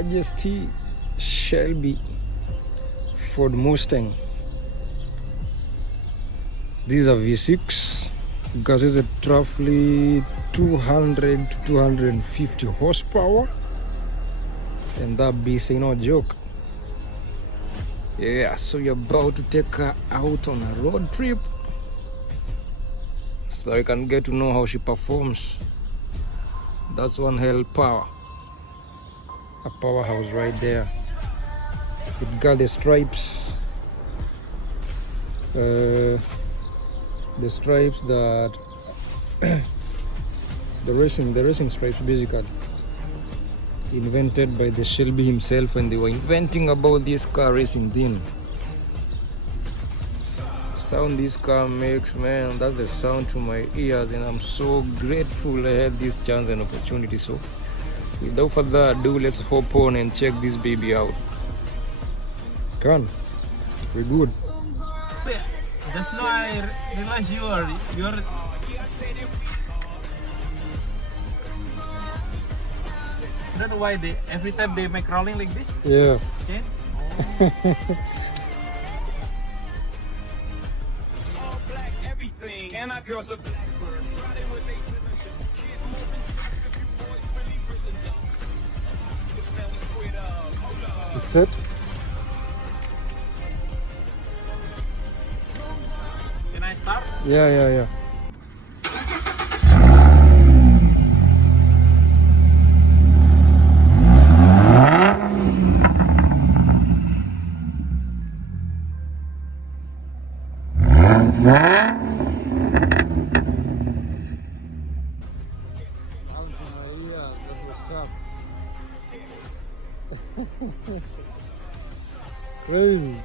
Majesty Shelby Ford Mustang. These are V6. Gas is at roughly 200 to 250 horsepower. And that beast ain't no joke. Yeah, so you're about to take her out on a road trip, so you can get to know how she performs. That's one hell power. A powerhouse right there. It got the stripes. The stripes that the racing stripes basically invented by the Shelby himself when they were inventing about this car racing thing. Sound this car makes, man, that's the sound to my ears, and I'm so grateful I had this chance and opportunity. So without further ado, let's hop on and check this baby out. Come on, we're good. Just now I realized you're I don't know why they every time they make rolling like this. Yeah. Change. It's it. Can I start? Yeah. Crazy.